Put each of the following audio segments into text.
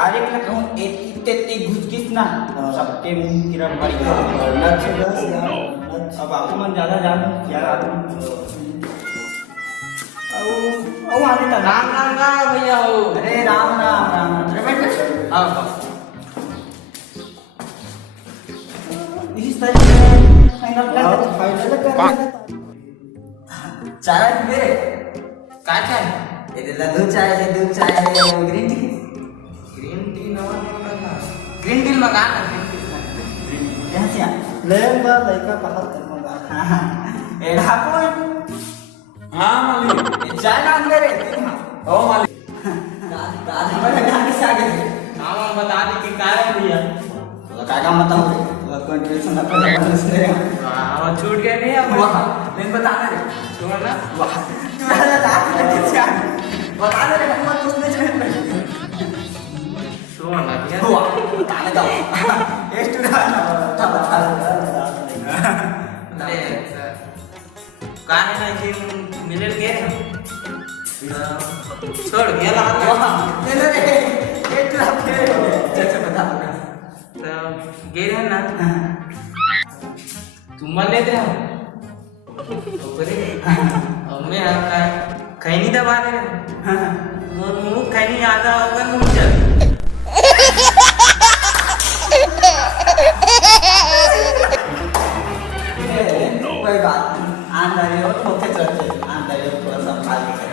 Direct ना कहूँ इतने घुस घिस ना सबके मुंह किरण पड़ी अब आपको मन ज्यादा जान यार आने था राम राम राम भैया हो। अरे राम राम राम अरे बैठ हाँ इस तरह से फाइनल कर चाय मेरे काय काय ये दूध चाय green tea green tea green tea मंगा ना यहाँ से लेगा लड़का बाहर कर मंगा ए ढाकुर हाँ मालिक चाय मांग ले रे ओ मालिक दादी बड़ा गाड़ी से आगे नाम बता दी कि काय है भैया तो काका बताओ रे कंट्रीब्यूशन ना कर इसने वाह छूट गए नहीं अब वाह लेकिन बताना रे छोड़ ना वाह तुम्हारा दादी लगे से आगे बताना रे हम तुमने जो छोड़ ना भैया वाह बताने दो ಎಷ್ಟು बता अरे काहे ना कि मिलल के छोड़ गया ला ले ले एक तरफ अच्छा बता तो गे रहे ना तुम ले दे ओकरे मैं का खैनी दबा दे मोर मुंह खैनी आधा होकर मुंह चल कोई बात आन रही हो होते चलते आन रही हो थोड़ा संभाल के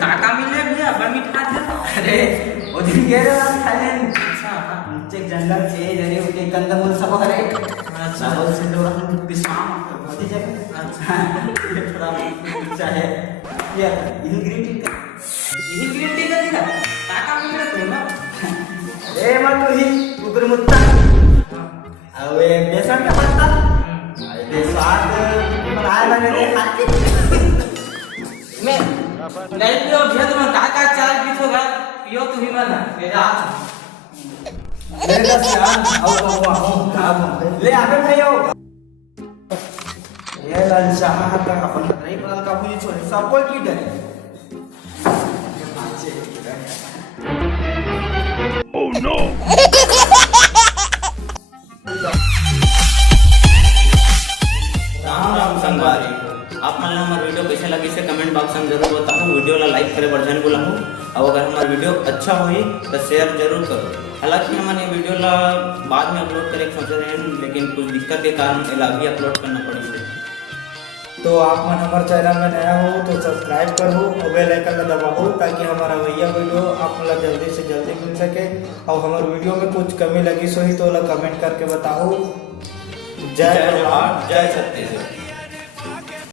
काका मिले भैया बमी खा दे अरे वो दिन गेले ना खाली अच्छा नीचे जंगल से जरे उठे कंदमूल सब हरे अच्छा बहुत से लोग हम विश्राम होती जगह अच्छा ये थोड़ा चाहे ये ग्रीन टी यही ग्रीन टी का देगा काका मिले तो ना ए मत ही ऊपर मुत्ता अब ये बेसन का पत्ता ये स्वाद बनाया मैंने खाती मैं नहीं पियो भैया तुम काका चाय पीछोगा पियो तू ही मत मेरा ले दस यार ले आगे भाइयों ये लालशाह का अपन नहीं पता का भूल छोड़ सब कोई की डरे Oh no! राम राम संगवारी आप मन हमारे वीडियो कैसे लगी से कमेंट बॉक्स में जरूर बताओ वीडियो ला लाइक करे बढ़िया बोलाऊँ और अगर हमारा वीडियो अच्छा हुई तो शेयर जरूर करो हालांकि हमने ये वीडियो ला बाद में अपलोड करे सोच रहे हैं लेकिन कुछ दिक्कत के कारण इला भी अपलोड करना पड़ी तो आप मन हमारे चैनल में नया हो तो सब्सक्राइब करो और बेल आइकन दबाओ ताकि हमारा भैया वीडियो आप लोग जल्दी से जल्दी मिल सके और हमारे वीडियो में कुछ कमी लगी सो ही तो कमेंट करके बताओ। जय जय जोहार जय छत्तीसगढ़।